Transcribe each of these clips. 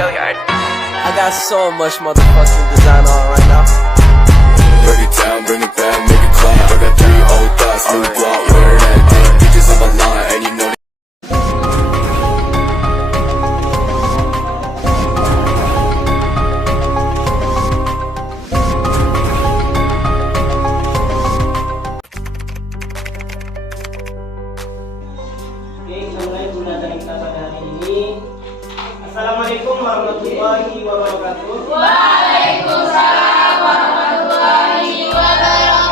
I got so much motherfucking design on right now. Break it down, bring it back, make it clap. I got 3 old thoughts, new guap, wear that thing. Bitches on my line, and you know. Mulai belajar kita pada hari ini. Assalamualaikum warahmatullahi wabarakatuh. Waalaikumsalam warahmatullahi wabarakatuh.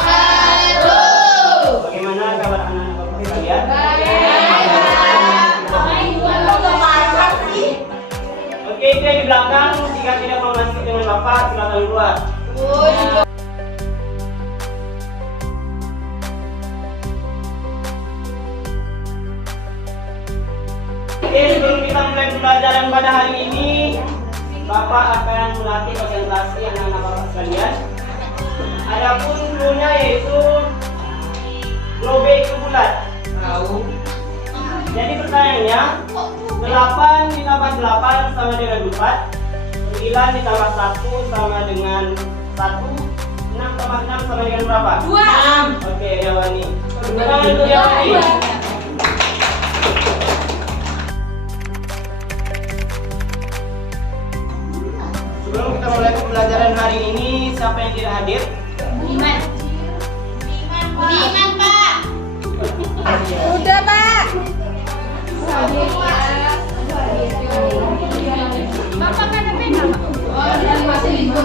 Bagaimana kabar anak-anak kalian? Oke, itu yang di belakang. Jika tidak mau masuk dengan bapak, silakan keluar. Oke, sebelum kita mulai pembelajaran pada hari ini, Bapak akan melatih konsentrasi anak-anak Bapak sekalian. Adapun cluenya yaitu globek ke bulat. Jadi pertanyaannya, 8 ditambah 8 sama dengan 4, 9 ditambah 1 sama dengan 1, 6 tambah 6 sama dengan berapa? 2. Oke, Yawani. Tangan untuk Yawani. Sebelum kita mulai pembelajaran hari ini, siapa yang tidak hadir? Budiman, Pak. Udah, Pak. Bapak kan ada pegang, Pak. Oh, dia masih libur.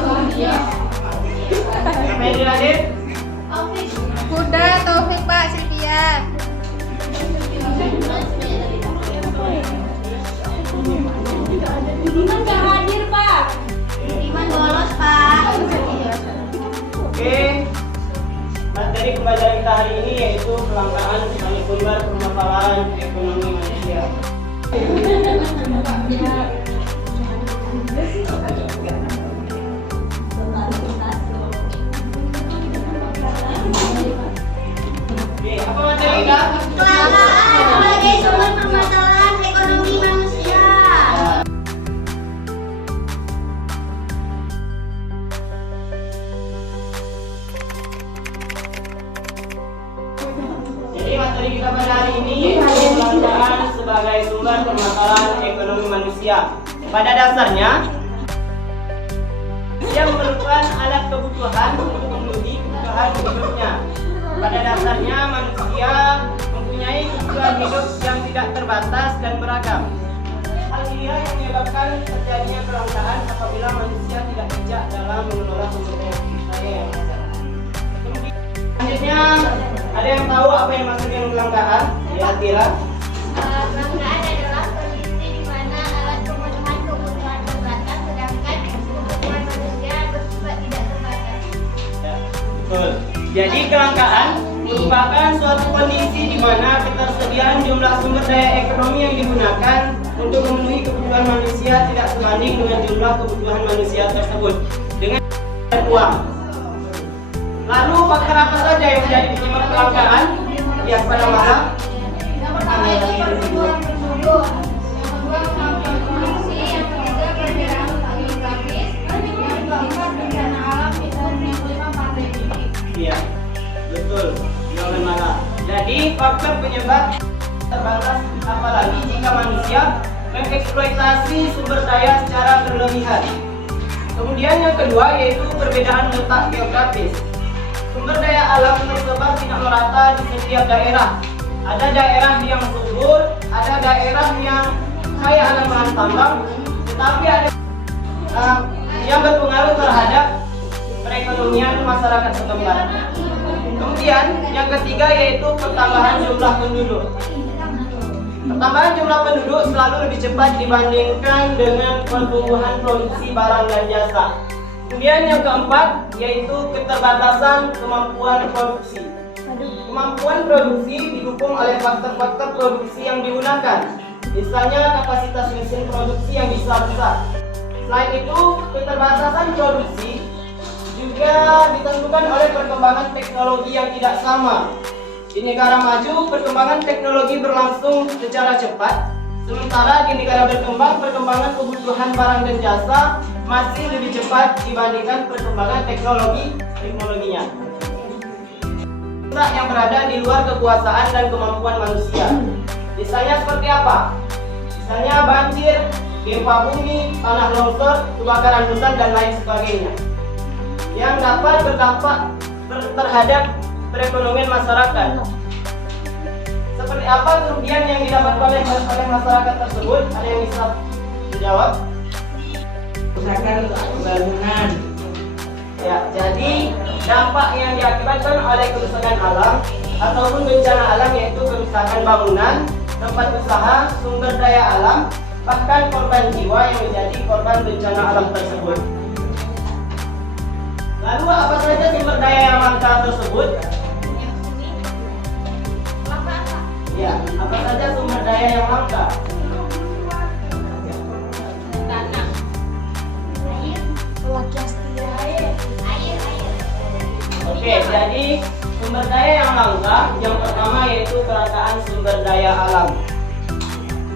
Siapa yang tidak hadir? Udah, Taufik, Pak, Sylvia. Budiman nggak hadir, Pak. Budiman bolos, Pak. Oke. Materi pembelajaran kita hari ini yaitu kelangkaan sebagai sumber permasalahan ekonomi manusia. Oke, apa materi kita? Kelangkaan sebagai sumber permasalahan ekonomi manusia. Jadi materi kita pada hari ini yaitu kelangkaan sebagai sumber permasalahan ekonomi manusia. Pada dasarnya, dia memerlukan alat kebutuhan untuk memenuhi kebutuhan hidupnya. Pada dasarnya, manusia mempunyai kebutuhan hidup yang tidak terbatas dan beragam. Hal inilah yang menyebabkan terjadinya kelangkaan apabila manusia tidak bijak dalam mengelola sumber daya yang ada. Selanjutnya, ada yang tahu apa yang maksud dengan kelangkaan? Ya, Tira. Kelangkaan adalah kondisi di mana alat pemenuhan kebutuhan terbatas, sedangkan kebutuhan manusia bersifat tidak terbatas. Ya, betul. Jadi kelangkaan merupakan suatu kondisi di mana ketersediaan jumlah sumber daya ekonomi yang digunakan untuk memenuhi kebutuhan manusia tidak sebanding dengan jumlah kebutuhan manusia tersebut dengan uang. Lalu faktor apa saja yang menjadi penyebab kelangkaan? Lihat pada mana? Yang pertama itu pertumbuhan penduduk, yang kedua kemampuan produksi, yang ketiga perbedaan geografis, yang keempat bencana alam, dan yang kelima pandemi. Iya, betul. Jawaban mana? Jadi faktor penyebab terbatas apalagi jika manusia mengeksploitasi sumber daya secara berlebihan. Kemudian yang kedua yaitu perbedaan letak geografis. Sumber daya alam tersebar tidak merata di setiap daerah. Ada daerah yang subur, ada daerah yang kaya akan bahan tambang, tetapi ada yang berpengaruh terhadap perekonomian masyarakat setempat. Kemudian yang ketiga yaitu pertambahan jumlah penduduk. Pertambahan jumlah penduduk selalu lebih cepat dibandingkan dengan pertumbuhan produksi barang dan jasa. Kemudian yang keempat yaitu keterbatasan kemampuan produksi. Kemampuan produksi didukung oleh faktor-faktor produksi yang digunakan, misalnya kapasitas mesin produksi yang bisa besar. Selain itu, keterbatasan produksi juga ditentukan oleh perkembangan teknologi yang tidak sama. Di negara maju, perkembangan teknologi berlangsung secara cepat, Sementara di negara berkembang, perkembangan kebutuhan barang dan jasa masih lebih cepat dibandingkan perkembangan teknologinya. Yang berada di luar kekuasaan dan kemampuan manusia. Misalnya seperti apa? Misalnya banjir, gempa bumi, tanah longsor, kebakaran hutan dan lain sebagainya, yang dapat berdampak terhadap perekonomian masyarakat. Seperti apa kerugian yang didapatkan oleh masyarakat tersebut? Ada yang bisa menjawab? Kerusakan bangunan. Ya, jadi dampak yang diakibatkan oleh kerusakan alam ataupun bencana alam yaitu kerusakan bangunan, tempat usaha, sumber daya alam, bahkan korban jiwa yang menjadi korban bencana alam tersebut. Lalu apa saja sumber daya yang langka tersebut? Ya, apa saja sumber daya yang langka? Tanah, air. Oke, jadi sumber daya yang langka yang pertama yaitu kelangkaan sumber daya alam.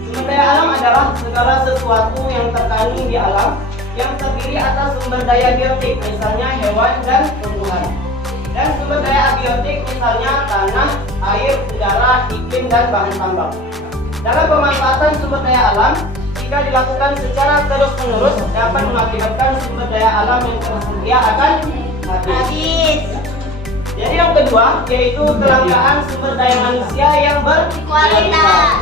Sumber daya alam adalah segala sesuatu yang terkandung di alam yang terdiri atas sumber daya biotik, misalnya hewan dan tumbuhan. Dan sumber daya abiotik misalnya tanah, air, udara, iklim, dan bahan tambang. Dalam pemanfaatan sumber daya alam, jika dilakukan secara terus-menerus dapat mengakibatkan sumber daya alam yang tersedia akan habis. Jadi yang kedua yaitu kelangkaan sumber daya manusia yang berkualitas.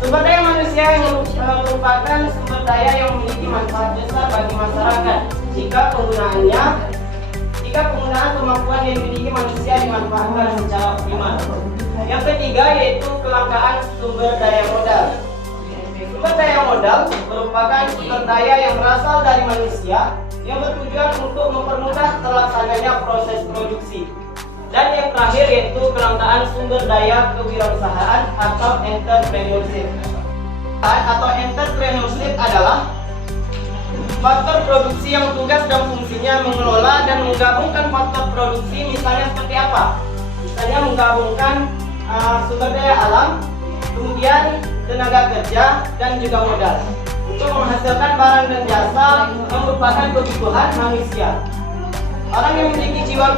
Sumber daya manusia yang merupakan sumber daya yang memiliki manfaat besar bagi masyarakat jika penggunaan kemampuan yang dimiliki manusia dimanfaatkan secara optimal. Yang ketiga yaitu kelangkaan sumber daya modal. Sumber daya modal merupakan sumber daya yang berasal dari manusia yang bertujuan untuk mempermudah terlaksananya proses produksi. Dan yang terakhir yaitu kelangkaan sumber daya kewirausahaan atau entrepreneurship. Entrepreneurship adalah faktor produksi yang tugas dan fungsinya mengelola dan menggabungkan faktor produksi, misalnya seperti apa? Misalnya menggabungkan sumber daya alam, kemudian tenaga kerja dan juga modal untuk menghasilkan barang dan jasa yang merupakan kebutuhan manusia. Orang yang memiliki jiwa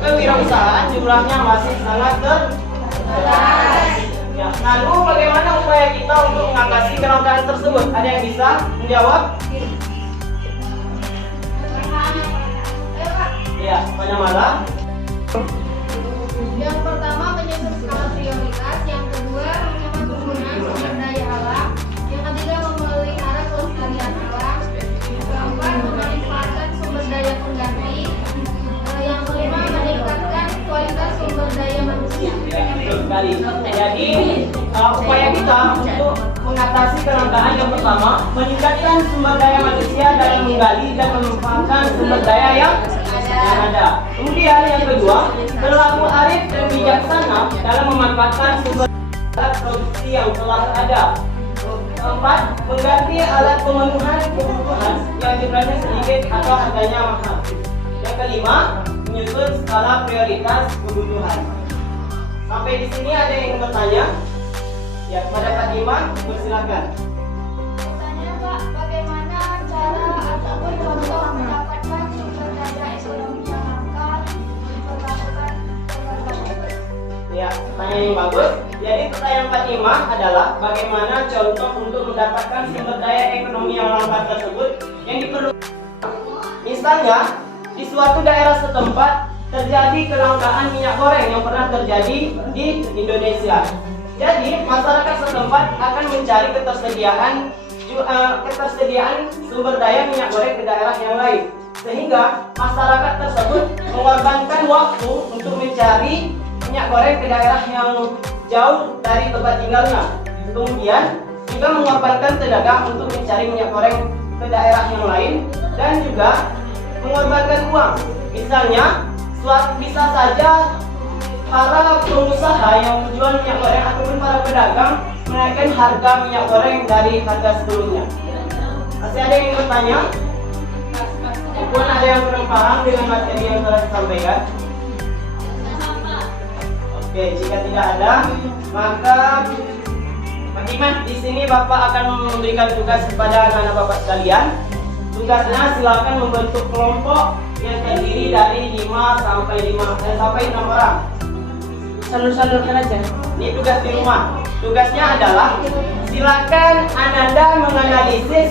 kewirausahaan jumlahnya masih sangat terbatas. Ya, lalu bagaimana upaya kita untuk mengatasi kelangkaan tersebut? Ada yang bisa menjawab? Ya, banyak malah. Yang pertama menyusun skala prioritas, yang kedua menghemat penggunaan sumber daya alam, yang ketiga memelihara kelestarian alam, yang keempat memanfaatkan sumber daya pengganti, yang kelima meningkatkan kualitas sumber daya manusia. Ya, betul sekali. Jadi upaya kita untuk mengatasi kelangkaan yang pertama meningkatkan sumber daya manusia dalam menggali dan memanfaatkan sumber daya yang ada. Kemudian yang kedua, berlaku arif dan bijaksana dalam memanfaatkan sumber alat produksi yang telah ada. Keempat, mengganti alat pemenuhan kebutuhan yang jumlahnya sedikit atau harganya mahal. Yang kelima, menyusun skala prioritas kebutuhan. Sampai di sini ada yang ingin bertanya? Ya, kepada Pak Iman, persilakan. Pertanyaan Pak, bagaimana cara ataupun contoh mendapatkan sumber daya ekonomi yang langka untuk melakukan pembangunan? Ya, pertanyaan yang bagus. Jadi pertanyaan Pak Imah adalah bagaimana contoh untuk mendapatkan sumber daya ekonomi yang langka tersebut yang diperlukan. Misalnya, di suatu daerah setempat terjadi kelangkaan minyak goreng yang pernah terjadi di Indonesia. Jadi masyarakat setempat akan mencari ketersediaan sumber daya minyak goreng ke daerah yang lain, sehingga masyarakat tersebut mengorbankan waktu untuk mencari minyak goreng ke daerah yang jauh dari tempat tinggalnya. Kemudian juga mengorbankan tenaga untuk mencari minyak goreng ke daerah yang lain dan juga mengorbankan uang. Misalnya, bisa saja para pengusaha yang menjual minyak goreng ataupun para pedagang menaikkan harga minyak goreng dari harga sebelumnya. Masih ada yang ingin bertanya? Ataupun ada yang kurang paham dengan materi yang telah disampaikan? Oke, jika tidak ada, maka Fatimah, di sini Bapak akan memberikan tugas kepada anak-anak Bapak sekalian. Tugasnya silakan membentuk kelompok yang terdiri dari 5 sampai 6 orang. Salur-salurkan aja. Ini tugas di rumah. Tugasnya adalah silakan Ananda menganalisis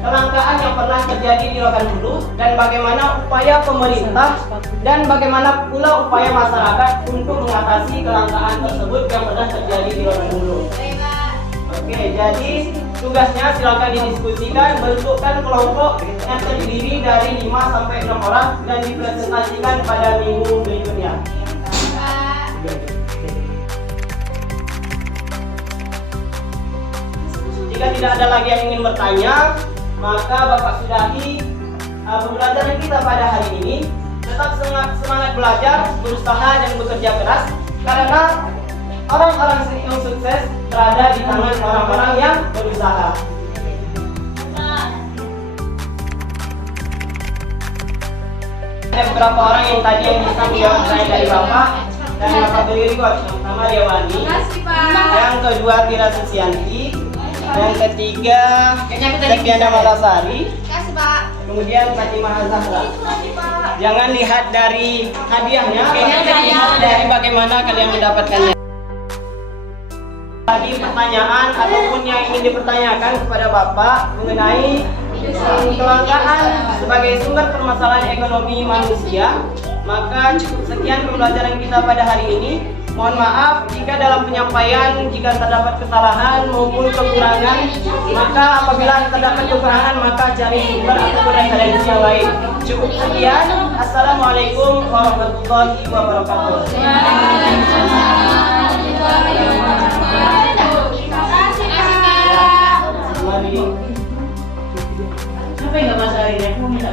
kelangkaan yang pernah terjadi di Rokan Hulu dan bagaimana upaya pemerintah dan bagaimana pula upaya masyarakat untuk mengatasi kelangkaan tersebut yang pernah terjadi di Rokan Hulu. Oke, jadi tugasnya silakan didiskusikan, bentukkan kelompok yang terdiri dari 5 sampai 6 orang dan dipresentasikan pada minggu berikutnya. Jika tidak ada lagi yang ingin bertanya, maka Bapak sudahi pembelajaran kita pada hari ini. Tetap semangat belajar, berusaha dan bekerja keras, karena orang-orang yang sukses berada di tangan orang-orang yang berusaha. Ada beberapa orang yang tadi yang bisa menjawab pertanyaan dari Bapak, dan Bapak beri reward. Yang pertama Dewani, yang kedua Tira Susianti, yang ketiga Septiana Malasari, kemudian Fatimah Zahra. Jangan lihat dari hadiahnya, lihat dari bagaimana kalian mendapatkannya. Lagi pertanyaan ataupun yang ingin dipertanyakan kepada Bapak mengenai kelangkaan sebagai sumber permasalahan ekonomi manusia, maka cukup sekian pembelajaran kita pada hari ini. Mohon maaf jika dalam penyampaian jika terdapat kesalahan maupun kekurangan, maka apabila terdapat kekurangan maka cari sumber ataupun referensi yang lain. Cukup sekian. Assalamualaikum warahmatullahi wabarakatuh. Siapa yang nggak masalah ini? Aku minta